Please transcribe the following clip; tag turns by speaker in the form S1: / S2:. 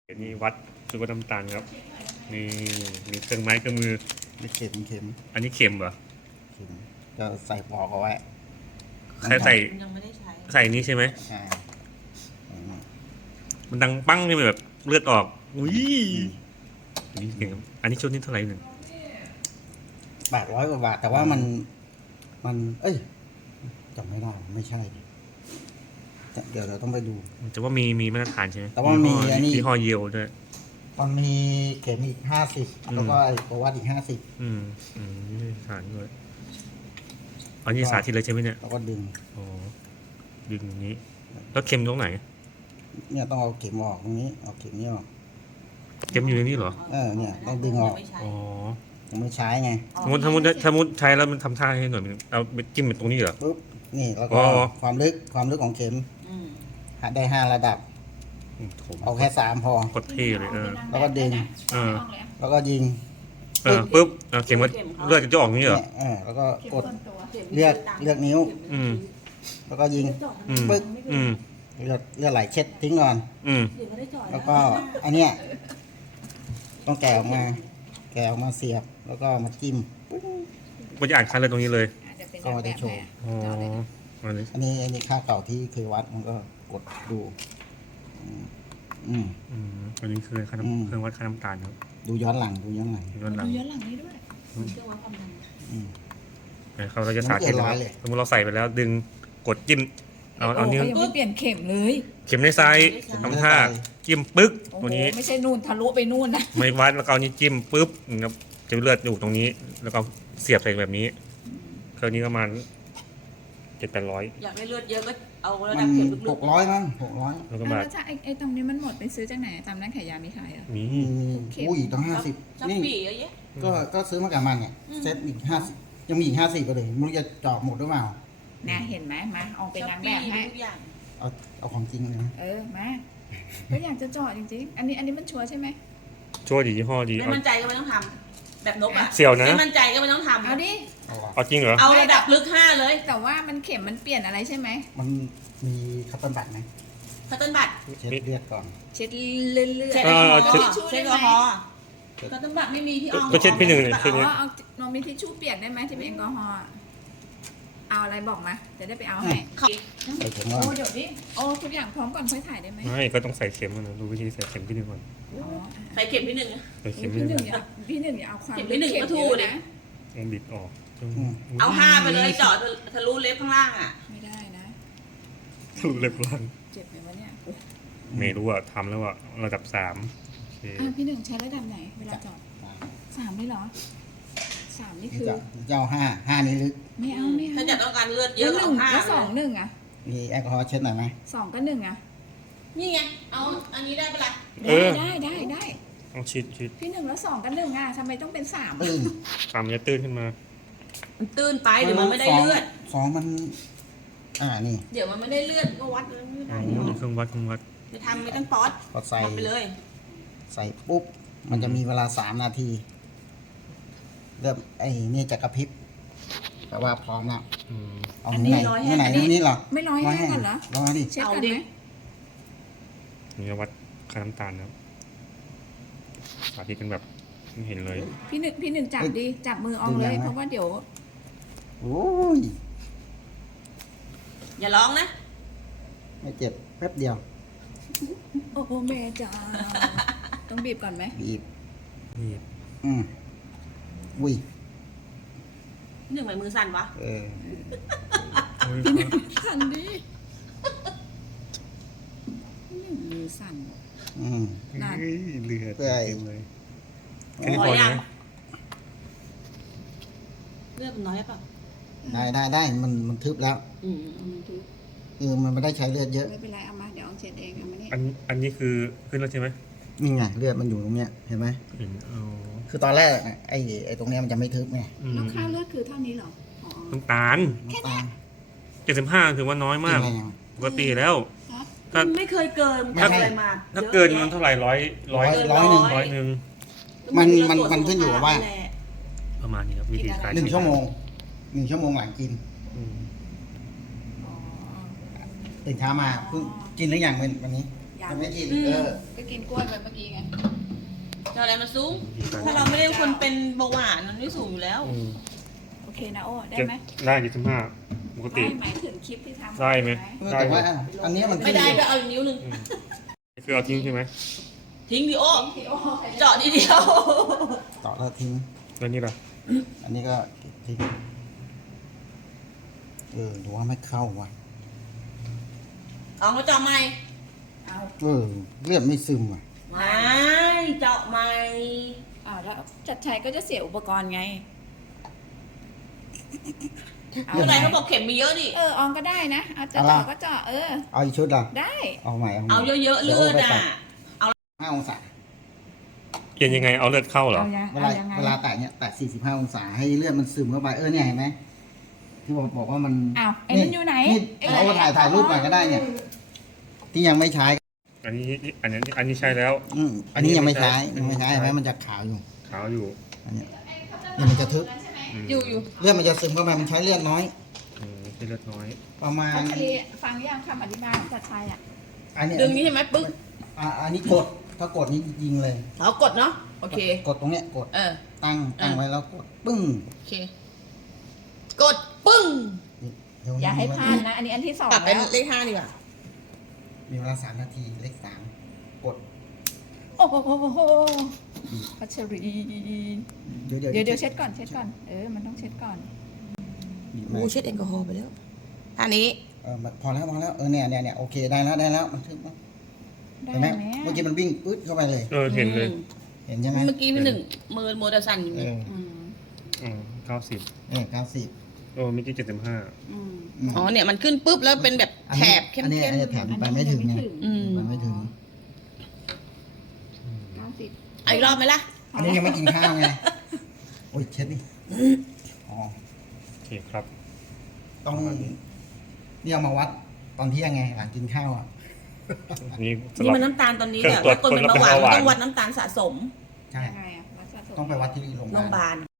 S1: เดี๋ยวนี้วัดสุกน้ำตาลครับนี่มีเครื่องไม้เครื่องมือ
S2: ไม่เข็ม
S1: อันนี้เข็มเหรอ
S2: ก็ใส่ปอกเอาไว้
S1: ใครใส่
S3: ยังไม่ได้ใช้
S1: ใส่นี้ใช่ไหม
S2: อ่า
S1: มันดังปั้งนี่แบบเลือดออกอุ้ยอันนี้เก่งครับอันนี้ชุดนี้เท่าไหร่หนึ่ง
S2: 100 กว่าบาท แต่ว่ามันเอ้ยจำไม่ได้ไม่ใช่ดิเดี๋ยวเราต้องไปดู
S1: แต่ว่ามีมาตรฐานใช่ไหม
S2: แต่ว่ามีอันนี้
S1: ยี่ห้อเยลด้วย
S2: มันมีเข็มอีก50แล้วก็ไอ้ตัววัดอีก50
S1: อืมนี่มาตรฐานด้วยอันนี้สาธิตเลยใช่ไหมเนี่ย
S2: แล้วก็ดึง
S1: อ๋อดึงอย่างนี้ แล้วเข็มตรงไหน
S2: เนี่ยต้องเอาเข็มออกตรงนี้เอาเข็มนี้ออก
S1: เข็มอยู่ในนี้เหรอ
S2: เนี่ยต้องดึงออก
S3: ยังไม่ใช้
S1: อ๋อ
S2: ยังไม่ใช้ไง
S1: สมมติใช้แล้วมันทำท่าให้หน่อยนึงเอาไปจิ้มเป็นตรงนี้เหรอ
S2: ปุ๊บนี่แล้ว
S1: อ๋
S2: ก็
S1: อ
S2: ความลึกของเข็ม
S3: อืม
S2: ได้5 ระดับ
S1: ผม
S2: เอาแค่3พอ
S1: กดเท่เลย
S2: แล้วก็ดึง แล้วก็ยิง
S1: ปุ๊บเข็มว่าเลือดจะออกอย่างนี้เหรอ
S2: เนี่ยแล้วก็กดเลือกนิ้ว
S1: อืม
S2: แล้วก็ยิง
S1: อืม
S2: ปึ๊ก
S1: อืม
S2: เลือดไหลเช็ดทิ้งก่อน
S1: อืม
S3: เดี๋ยวไม่ได้จอด
S2: แล้วก็อันเนี้ยต้องแกะออกมาเสียบแล้วก็มาจิ้ม
S1: ก็จะอ่านคันเลยตรงนี้เลย
S2: ก็จะโชว์
S1: อ๋ออันนี้
S2: อันนี้ค่าเก่าที่เคยวัดมันก็กดดูอืม
S1: อันนี้คือเครื่องวัดค่าน้ำตาลครับ
S2: ดูย้อนหลัง
S1: ย้อนหลัง
S4: ย้อนหลังนี้ด้วย
S3: เครื่องวัดความดัน
S2: อืม
S1: เราจะสาธิต
S2: มันเกินร้
S1: นะ
S2: อยเลย
S1: สมมติเราใส่ไปแล้วดึงกดจิ้มเอานิ้ว
S4: ยังไม่เปลี่ยนเข็มเลย
S1: เข็มในซ้ายทำท่าจิ้มปึ๊ก
S4: โอ้
S1: ตัว
S4: โห
S1: นี้
S4: ไม่ใช่นู่นทะลุไปนู่นนะ
S1: ไม่วัดแล้วก็เอานี้จิ้มปึ๊บนะครับจะเลือดอยู่ตรงนี้ แล้วก็เสียบใส่แบบนี้เครื่องนี้ประมาณ700-800
S3: อยากได้เลือดเยอะก็เอาระ
S2: มั
S3: ดั
S2: น
S3: บเข็มลึก
S2: 600มั้ง600
S1: แล้วก็
S4: แล้
S1: มา
S4: วถ้าไอ้ตรงนี้มันหมดไปซื้อจากไหนตามร้านขายยามีขายเหรอ่ะ
S1: มี
S2: อุ้ยต้อง
S3: ๆช้อป
S2: 50นี่
S3: ปี้เยอะแยะ
S2: ก็ซื้อมากับมันเนี่ยเซตอีก50ยังมีอีก50ก็เลยไม่รู้จะเจาะหมดหรือเปล่า
S4: นะเห็นไหมมาเอาเป็น
S3: ช้อป
S4: นางแบ
S3: ปี้
S4: บให้
S3: ทุกอย่าง
S2: เอาของจริงเลยนะ
S4: มาก็อยากจะเจาะจริงๆ อันนี้มันชัวร์ใช่ไหม
S1: ช่วยดียี่ห้อดี
S3: ไม่
S1: เอา
S3: มั่นใจก็ไม่ต้องทำแบบนกอ่ะ
S1: เสี่ยวนะ
S3: ไม่มั่นใจก็ไม่ต้องทำ
S4: เอาดิ
S2: เอาอะ
S1: เอาจริงเหรอ
S3: เอาระดับลึก5เลย
S4: แต่ว่ามันเข็มมันเปลี่ยนอะไรใช่ไหม
S2: มันมีคัตเติ้ลบัตรไหม
S3: พัตเติ้ลบัตร
S2: เช็ดเลือดก่อน
S4: เช็ดเลื่อน
S3: เช็ด
S4: ๆ
S3: แอลกอฮอล์
S4: ทิชชู่
S3: เช็
S4: ได้
S3: ดแอล
S4: ไหม
S3: กอฮอล์พัตเติ้ลบัตรไม่มีพี่ออง
S1: ก็เช็ดพี่หนึ่งเลย
S4: อ๋อเอาน้องมีทิชชู่เปียกได้ไหมที่เป็นแอลกอฮอล์อะเอาอะไรบอกมาจะได้ไปเอาให้
S2: ใส่ถุงก่อน
S4: โอ้เดี๋ยวดิโอ้ทุกอย่างพร้อมก่อนค่อยถ่ายได้ไหม
S1: ไม่ก็ต้องใส่เข็มก่อนนะดูวิธีใส่เข็มพี่หนึ่งก่อน
S4: อ๋อ
S3: ใส่เข็มที่หนึ่ง
S1: ใส่เข็ม
S4: พี่
S1: พี่ห
S4: ห
S1: นึ่
S4: นึ่
S1: ง
S4: งอย่าพี่หนึ่งอย่าเอาความ
S3: เข็มที่หนึ่งก็ถูก
S4: เย
S3: ดิ
S4: อะนะ
S1: ต้องบิดออก
S3: เอา5ไปเลยเจาะทะลุเล็บข้างล่างอ่ะ
S4: ไม่ได้นะ
S1: ถูกเล็บล่าง
S4: เจ็บไหมวะเนี่ย
S1: ไม่รู้อะทำแล้วอะระดับ3โอเค
S4: พี่หนึ่งใช้ระดับไหนเวลาจอด3นี่เหรอ3นี่คือ
S2: เจ้า5นี่ลึก
S4: ไม่เอาไม่เอา
S3: ถ้าจะต้องการเลือดเย
S4: แล้
S3: อะ
S4: ว
S3: ก็
S4: หนึ่
S3: เอา
S4: ง
S3: 5
S4: แล้วสอง
S3: เลย
S4: หนึ่งอ่ะ
S2: มีแอลกอฮอล์เช็ดหน่อยไหม
S4: 2กับ1อ่ะ
S3: นี่ไง เอาอันนี้ได้ปะล่ะ
S4: ได้
S1: ต้องชิด
S4: พี่หนึ่งแล้ว2กับ1อ่ะทำไมต้องเป็น3
S2: ตื้น
S1: ตามจะตื้นขึ้นมา
S3: มันตื้นไปเดี๋ยวมันไม่ได้เลือด
S2: สองมันนี่
S3: เดี๋ยวมันไม่ได้เลือดก็วัดแล้วไม่ได้
S1: เครื่องวัด
S3: จะทำไม่ต้องป๊อต
S2: พอใส่
S3: ทำไปเลย
S2: ใส่ปุ๊บมันจะมีเวลา3 นาทีเริ่มนี่จะกระพริบแต่ว่าพร้อมแล้ว เอาไหนนี่เหรอ
S4: ไม่ร้อยแห้งกันเหรอ
S2: ร้อยดิ
S4: เช็ดกันไหม
S1: นี่วัดค่าน้ำตาลนะครับสาธิตกันแบบไม่เห็นเลย
S4: พี่หนึ่งจับดีจับมืออองเลยเพราะว่าเดี๋ยว
S2: โอ้ย
S3: อย่าร้องนะ
S2: ไม่เจ็บแป๊บเดียว
S4: โอ้โหแม่จ๋าต้องบีบก่อนไหม
S2: บีบ
S1: นี่
S2: อุ้ย
S3: หนึ่งไหมมือสั่นวะ
S4: พี่หนึ่งสั่นดิพี่หนึ่งมือสั่น นั่น
S1: เลือด
S2: เปื่อย
S1: เต็มเลย
S2: โอ้
S1: แค่นี้
S3: พ
S1: พ
S3: อ
S1: อ
S3: ยั
S1: นะ
S3: ง เลือดมันน้อยเปล่ะ
S2: ได้มันทึบแล้ว มันไม่ได้ใช้เลือดเยอะ
S4: ไม่เป็นไรเอามาเดี๋ยวอองเช็ดเองเอามานี่
S1: อันนี้คือขึ้นแล้วใช่ไหม
S2: นี่ไงเลือดมันอยู่ตรงเนี้ยเห็นไหม
S1: เห็นเอา
S2: คือตอนแรกไอ้ตรงเนี้ยมันจะไม่ทึบไง
S4: แล้วค่าเลือดคือเท่านี้เหรออ๋อ
S1: น้ำตาล
S2: น้ำตาล
S1: 75ถือว่าน้อยมาก
S2: ยังไง
S1: ปกติแล้ว ถ้า
S3: มันไม่เคยเกิน
S2: ไม่
S3: กับ
S2: ใช่
S3: อะไรมา
S1: ถ้าเกินมันเท่าไหร่ร้อย
S2: ร้อยหนึ่ง มันขึ้นอยู่กับว่า
S1: ประมาณนี้ครับวิธีการ
S2: 1 ชั่วโมงหลังกิน
S1: อืม
S4: อ๋อ
S2: ตื่นเช้ามาเพิ่งกินหรือยังวันนี้
S4: ยัง
S2: ยังไม่กิน
S4: ก็กินกล้วยไปเมื่อกี้ไง
S3: จะอะไรมาสูงถ้าเราไม่ได้เป็นคนเป็นเบาหวานมันไม่สูงอยู่แล้ว
S4: โอเคนะโอ้ได้ไหม
S1: ได้25ปกติ
S4: ไม่หมายถึงคลิปที่ทำ
S1: ได้ไหม
S2: แต่ว่าอันนี้มัน
S3: ไม่ได้ก็เอาอีกนิ้วหนึง
S1: คือเอาทิ้งใช่ไหม
S3: ทิ้งดิโอ
S4: ที่โอ้
S3: เจาะทีเดียว
S2: ต่อแล้วทิ้ง
S1: แล้วนี่ล่ะ
S2: อันนี้ก็ทิ้งดูว่าไม่เข้าว่ะ
S3: เอามาเจาะใหม่
S4: เอา
S2: เลือดไม่ซึมว่ะ
S3: ไม่เจาะใหม่
S4: แล้วจัดชัยก็จะเสียอุปกรณ์ไง เอา
S3: เท่าไห
S4: ไห
S3: ร่
S4: น
S3: เขาบอกเข็มมีเยอะดิ
S4: อองก็ได้นะเอาจะเจาะก็เจาะ
S2: เอาอีกชุดเหรอ
S4: ได้
S2: เอาใหม่
S3: เอาเยอะๆเลือดอ่ะ
S2: 5 องศา
S1: เปลี่ยนยังไงเอาเลือดเข้าเหรอ
S2: เวลาแตะเนี่ยแตะ45 องศาให้เลือดมันซึมเข้าไปเนี่ยเห็นไหมที่บอกว่ามัน
S4: เอาไอ้นั่นอยู่ไหน
S2: เราถ่ายรูปหน่อยก็ได้เนี่ยที่ยังไม่ใช้
S1: อันนี้ใช่แล้ว
S2: อันนี้ยังไม่ใช้เห็นไหมมันจะขาวอยู่
S1: ขาวอยู่
S2: อันเนี้ยเนี่ยมันจะทึบ
S4: อยู่
S2: เลือดมันจะซึมเข้าไปมันใช้เลือดน้อย
S1: ใช่เลือดน้อย
S2: ประมาณ
S4: พัชรีฟังยังคำอธิบายของจัดชัย
S2: อันนี้
S3: ดึงนี้ใช่ไหมปึ๊ก
S2: อันนี้กดถ้ากดนี้ยิงเลย
S3: เอากดเนาะโอเค
S2: กดตรงเนี้ยกด ตั้งไว้แล้วกดปึ้ง
S3: โอเค กดปึ้ง
S4: อย่าให้พลาดนะ อันนี้อันที่สอง
S3: กลับเป็น
S4: แล้ว
S3: เลข5ดีกว่า
S2: มีเวลา3 นาทีเลข3กด
S4: โอ้โหพัชรี
S2: เดี๋ยว
S4: เดี๋ยวเช็ดก่อนมันต้องเช็ดก่อน
S3: เช็ดแอลกอฮอล์ไปแล้วอันนี้
S2: พอแล้วเนี่ยโอเคได้แล้วมันทึบ
S4: ได้
S2: เห็นไหม
S4: ไหม
S2: เมื่อกี้มันวิ่งปึ๊ดเข้าไปเลย
S1: เห็นเลย
S2: เห็นใช่ไหม
S3: เมื่อกี้พี่หนึ่งมือโมเดลสั่นอยู่นี่
S1: 90
S2: 90
S1: เมื่อกี้75
S3: อ๋อเนี่ยมันขึ้นปุ๊บแล้วเป็นแบบแถบเข้ม
S2: อันนี้แถบไปไม่ถึงไง
S3: ๆ
S2: ไปไม่ถึง
S4: 90
S3: เอาอีกรอบไหมล่ะ
S2: อันนี้ยังไม่กินข้าวไงโอ้ยเช็ดดิอ๋อ
S1: โอเคครับ
S2: ต้องนี่เอามาวัดตอนเที่ยงไงหลังกินข้าวอ่ะ
S1: นี่
S3: นี่มันน้ำตาลตอนนี้
S1: เครื่
S3: แห
S1: อง
S3: ละ
S1: ตรวจ
S3: ถ้าคนเป็นเบาหวาน
S1: คนเป็นเบาหวาน
S3: ต้องวัดน้ำตาลสะสม
S2: ใช่
S4: ยังไงวัดสะสม
S2: ต้องไปวัดที่โรงพ
S3: โรงพ
S2: ยา
S3: ยา
S2: บา
S3: บา
S2: ล
S3: ล